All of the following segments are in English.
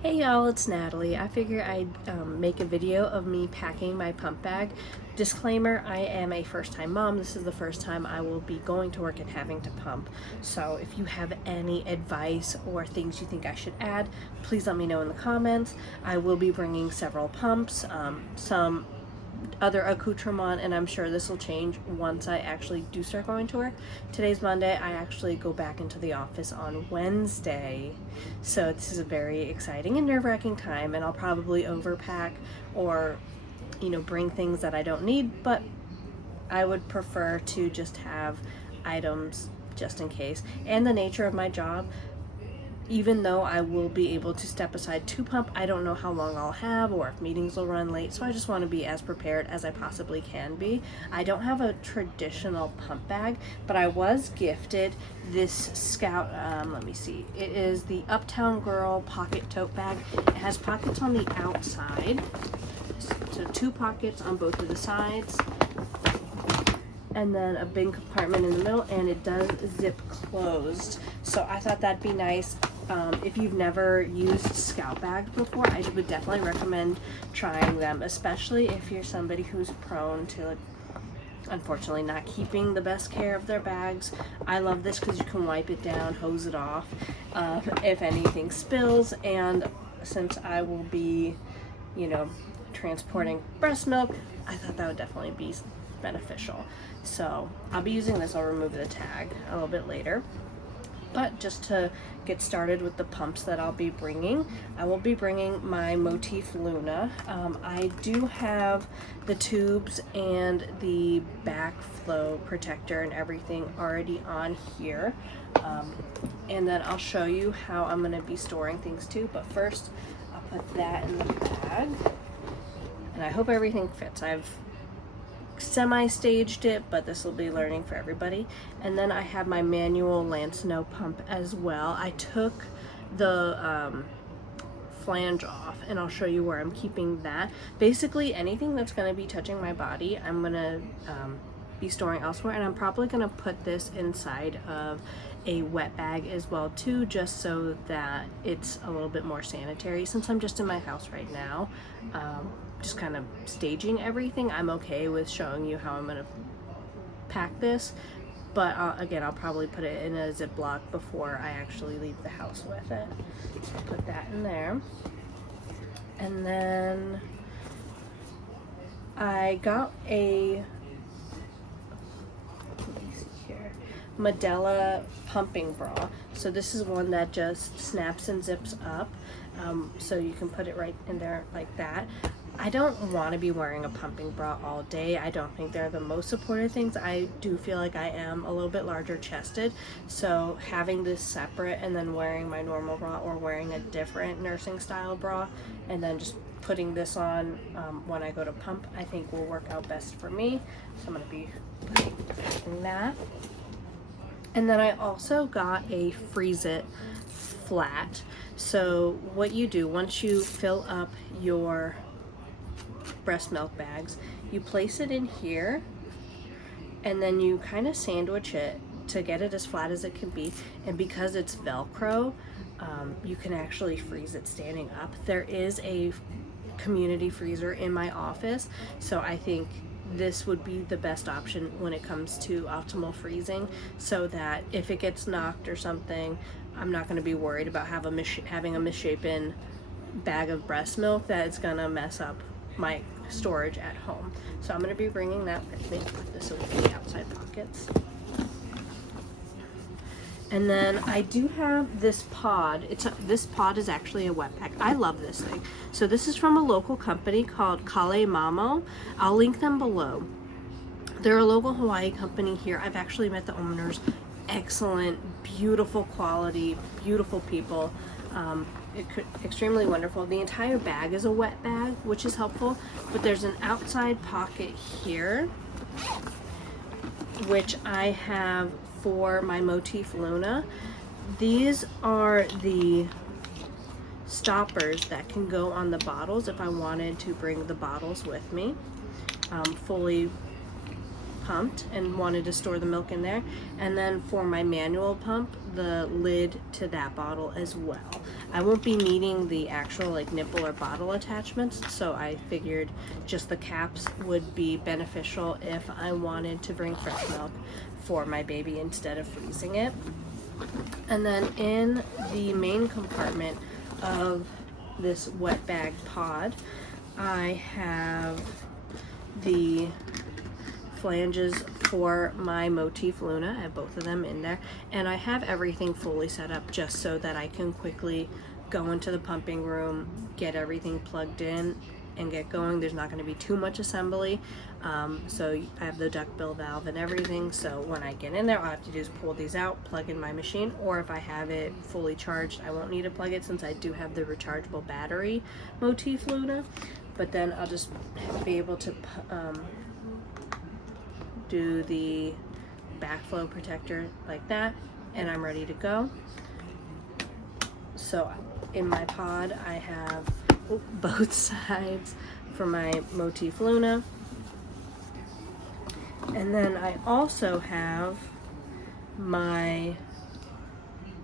Hey y'all, it's Natalie. I figure I'd make a video of me packing my pump bag. Disclaimer, I am a first-time mom. This is the first time I will be going to work and having to pump. So if you have any advice or things you think I should add, please let me know in the comments. I will be bringing several pumps, some other accoutrement, and I'm sure this will change once I actually do start going to work. Today's Monday. I actually go back into the office on Wednesday, so this is a very exciting and nerve-wracking time, and I'll probably overpack or bring things that I don't need, but I would prefer to just have items just in case. And the nature of my job, even though I will be able to step aside to pump, I don't know how long I'll have or if meetings will run late, so I just want to be as prepared as I possibly can be. I don't have a traditional pump bag, but I was gifted this Scout, let me see, it is the Uptown Girl pocket tote bag. It has pockets on the outside, so 2 pockets on both of the sides, and then a big compartment in the middle, and it does zip closed. So I thought that'd be nice. If you've never used Scout bags before, I would definitely recommend trying them, especially if you're somebody who's prone to, unfortunately, not keeping the best care of their bags. I love this because you can wipe it down, hose it off if anything spills, and since I will be, transporting breast milk, I thought that would definitely be beneficial. So I'll be using this. I'll remove the tag a little bit later. But just to get started with the pumps that I'll be bringing, I will be bringing my Motif Luna. I do have the tubes and the backflow protector and everything already on here. And then I'll show you how I'm going to be storing things too. But first, I'll put that in the bag. And I hope everything fits. I've semi-staged it, but this will be learning for everybody. And then I have my manual Lansino pump as well. I took the flange off, and I'll show you where I'm keeping that. Basically anything that's going to be touching my body, I'm going to be storing elsewhere, and I'm probably going to put this inside of a wet bag as well too, just so that it's a little bit more sanitary. Since I'm just in my house right now, just kind of staging everything, I'm okay with showing you how I'm going to pack this, but again, I'll probably put it in a Ziploc before I actually leave the house with it. So I'll put that in there. And then I got a Medela pumping bra. So this is one that just snaps and zips up, so you can put it right in there like that. I don't want to be wearing a pumping bra all day. I don't think they're the most supportive things. I do feel like I am a little bit larger chested, so having this separate and then wearing my normal bra or wearing a different nursing style bra and then just putting this on when I go to pump, I think will work out best for me. So I'm going to be putting that. And then I also got a Freeze It flat. So what you do, once you fill up your breast milk bags, you place it in here, and then you kind of sandwich it to get it as flat as it can be. And because it's Velcro, you can actually freeze it standing up. There is a community freezer in my office, so I think this would be the best option when it comes to optimal freezing, so that if it gets knocked or something, I'm not going to be worried about having a misshapen bag of breast milk that it's going to mess up my storage at home. So I'm going to be bringing that with me. Put this in the outside pockets. And then I do have this pod. This pod is actually a wet pack. I love this thing. So this is from a local company called Kale Mamo. I'll link them below. They're a local Hawaii company here. I've actually met the owners. Excellent, beautiful quality, beautiful people. Extremely wonderful. The entire bag is a wet bag, which is helpful, but there's an outside pocket here, which I have for my Motif Luna. These are the stoppers that can go on the bottles if I wanted to bring the bottles with me, fully pumped and wanted to store the milk in there. And then for my manual pump, the lid to that bottle as well. I won't be needing the actual like nipple or bottle attachments, so I figured just the caps would be beneficial if I wanted to bring fresh milk for my baby instead of freezing it. And then in the main compartment of this wet bag pod, I have the flanges for my Motif Luna. I have both of them in there, and I have everything fully set up just so that I can quickly go into the pumping room, get everything plugged in, and get going. There's not going to be too much assembly. So I have the duckbill valve and everything, so when I get in there, all I have to do is pull these out, plug in my machine, or if I have it fully charged, I won't need to plug it since I do have the rechargeable battery Motif Luna. But then I'll just be able to do the backflow protector like that, and I'm ready to go. So in my pod I have both sides for my Motif Luna, and then I also have my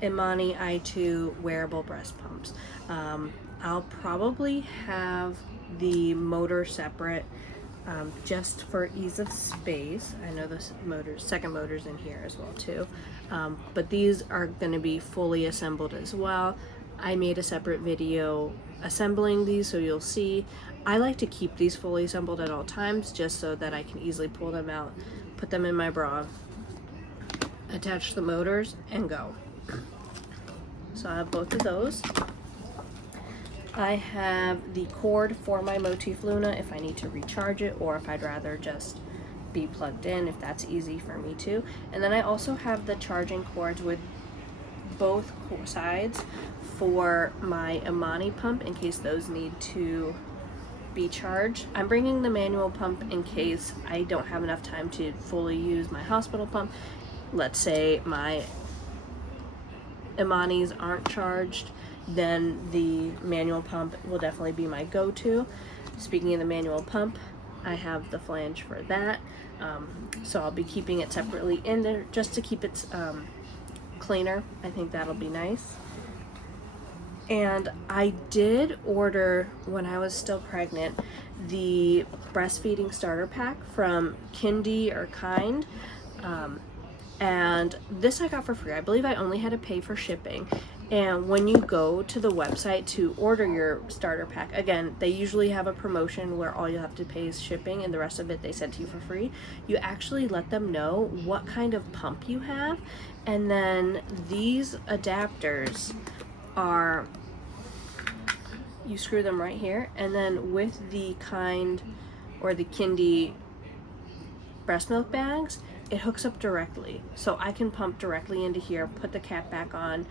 Imani i2 wearable breast pumps. I'll probably have the motor separate just for ease of space. I know the second motor's in here as well too, but these are going to be fully assembled as well. I made a separate video assembling these, so you'll see. I like to keep these fully assembled at all times just so that I can easily pull them out, put them in my bra, attach the motors, and go. So I have both of those. I have the cord for my Motif Luna if I need to recharge it, or if I'd rather just be plugged in, if that's easy for me too. And then I also have the charging cords with both sides for my Imani pump in case those need to be charged. I'm bringing the manual pump in case I don't have enough time to fully use my hospital pump. Let's say my Imanis aren't charged, then the manual pump will definitely be my go-to. Speaking of the manual pump, I have the flange for that, so I'll be keeping it separately in there just to keep it cleaner. I think that'll be nice. And I did order, when I was still pregnant, the breastfeeding starter pack from Kindy or Kind, and this I got for free. I believe I only had to pay for shipping. And when you go to the website to order your starter pack, again, they usually have a promotion where all you have to pay is shipping and the rest of it they send to you for free. You actually let them know what kind of pump you have, and then these adapters are, you screw them right here, and then with the Kind or the Kindy breast milk bags, it hooks up directly, so I can pump directly into here, put the cap back on,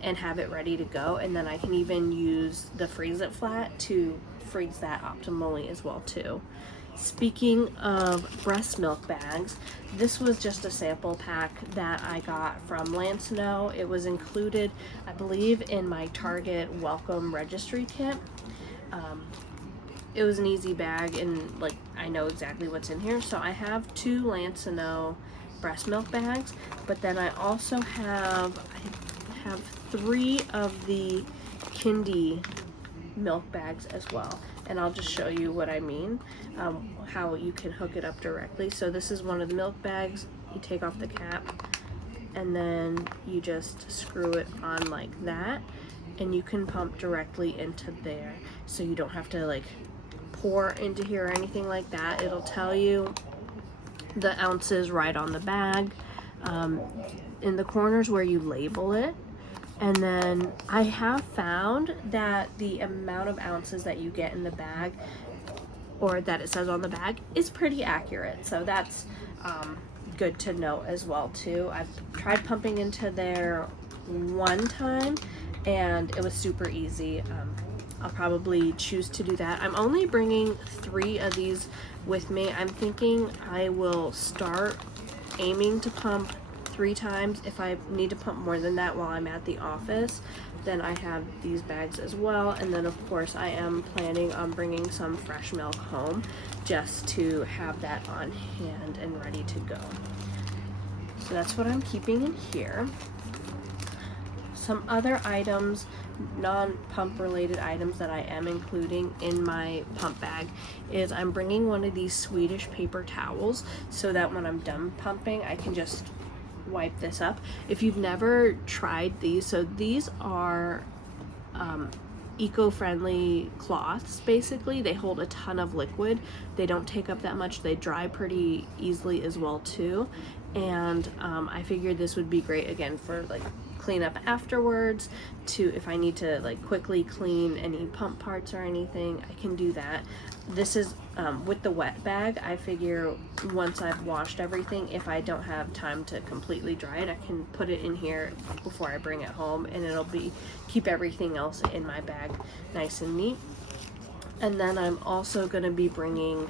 and have it ready to go. And then I can even use the Freeze It Flat to freeze that optimally as well too. Speaking of breast milk bags, this was just a sample pack that I got from Lansino. It was included, I believe, in my Target welcome registry kit. It was an easy bag, and like I know exactly what's in here. So I have 2 Lansino breast milk bags, but then I also have 3 of the Kindy milk bags as well, and I'll just show you what I mean, how you can hook it up directly. So this is one of the milk bags. You take off the cap and then you just screw it on like that, and you can pump directly into there, so you don't have to like pour into here or anything like that. It'll tell you the ounces right on the bag, in the corners where you label it. And then I have found that the amount of ounces that you get in the bag, or that it says on the bag, is pretty accurate, so that's good to know as well too. I've tried pumping into there one time and it was super easy. I'll probably choose to do that. I'm only bringing 3 of these with me. I'm thinking I will start aiming to pump 3 times. If I need to pump more than that while I'm at the office, then I have these bags as well. And then of course I am planning on bringing some fresh milk home just to have that on hand and ready to go. So that's what I'm keeping in here. some other items, non-pump related items that I am including in my pump bag is I'm bringing one of these Swedish paper towels so that when I'm done pumping I can just wipe this up. If you've never tried these, so these are eco-friendly cloths. Basically they hold a ton of liquid, they don't take up that much, they dry pretty easily as well too, and I figured this would be great again for like clean up afterwards, to if I need to like quickly clean any pump parts or anything, I can do that. This is with the wet bag, I figure once I've washed everything, if I don't have time to completely dry it, I can put it in here before I bring it home, and it'll be keep everything else in my bag nice and neat. And then I'm also going to be bringing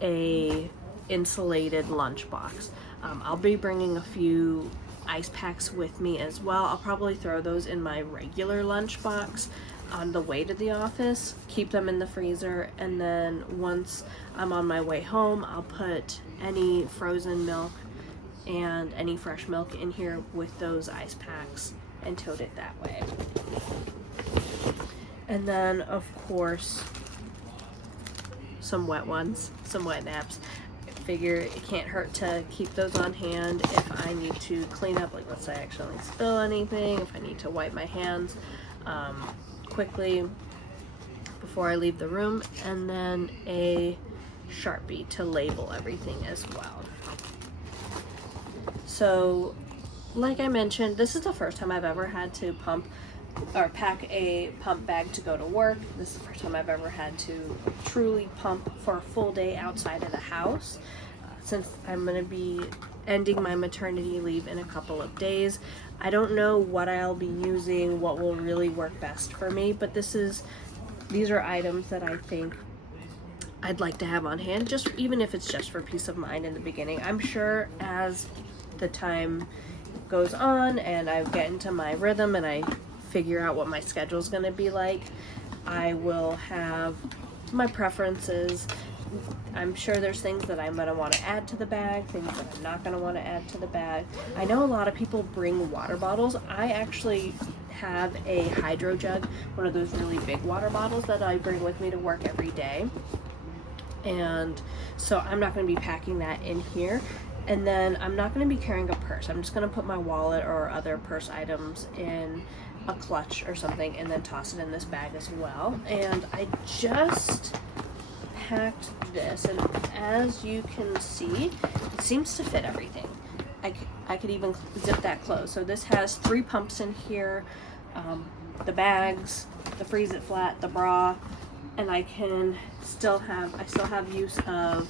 a insulated lunchbox. I'll be bringing a few ice packs with me as well. I'll probably throw those in my regular lunchbox on the way to the office, keep them in the freezer, and then once I'm on my way home, I'll put any frozen milk and any fresh milk in here with those ice packs and tote it that way. And then of course some wet ones, some wet naps. Figure it can't hurt to keep those on hand if I need to clean up, like let's say I accidentally spill anything, if I need to wipe my hands quickly before I leave the room, and then a Sharpie to label everything as well. So like I mentioned, this is the first time I've ever had to pump or pack a pump bag to go to work. This is the first time I've ever had to truly pump for a full day outside of the house. Since I'm going to be ending my maternity leave in a couple of days, I don't know what I'll be using, what will really work best for me, but these are items that I think I'd like to have on hand, just even if it's just for peace of mind in the beginning. I'm sure as the time goes on and I get into my rhythm and I figure out what my schedule is going to be like, I will have my preferences. I'm sure there's things that I'm going to want to add to the bag, things that I'm not going to want to add to the bag. I know a lot of people bring water bottles. I actually have a hydro jug, one of those really big water bottles that I bring with me to work every day. And so I'm not going to be packing that in here. And then I'm not going to be carrying a purse. I'm just going to put my wallet or other purse items in a clutch or something and then toss it in this bag as well. And I just packed this, and as you can see, it seems to fit everything. I could even zip that closed. So this has 3 pumps in here, the bags, the Freeze It Flat, the bra, and I still have use of,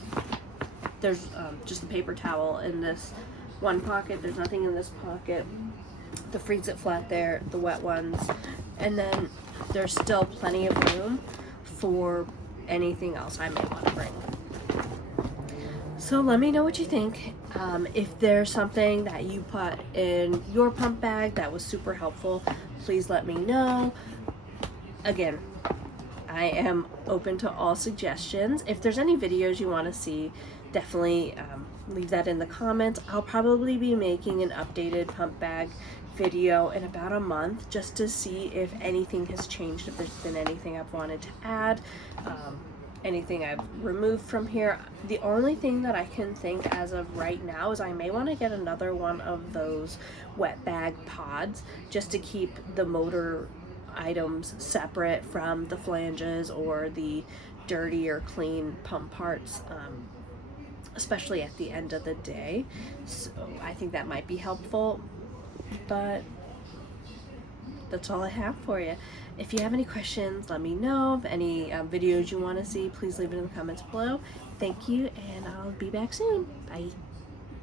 there's just a paper towel in this one pocket, there's nothing in this pocket, the Freeze It Flat there, the wet ones, and then there's still plenty of room for anything else I may want to bring. So let me know what you think. If there's something that you put in your pump bag that was super helpful, please let me know. Again, I am open to all suggestions. If there's any videos you want to see, definitely leave that in the comments. I'll probably be making an updated pump bag video in about a month just to see if anything has changed, if there's been anything I've wanted to add, anything I've removed from here. The only thing that I can think as of right now is I may want to get another one of those wet bag pods just to keep the motor items separate from the flanges or the dirty or clean pump parts, especially at the end of the day. So I think that might be helpful, but that's all I have for you. If you have any questions, let me know. If any videos you want to see, please leave it in the comments below. Thank you, and I'll be back soon. Bye.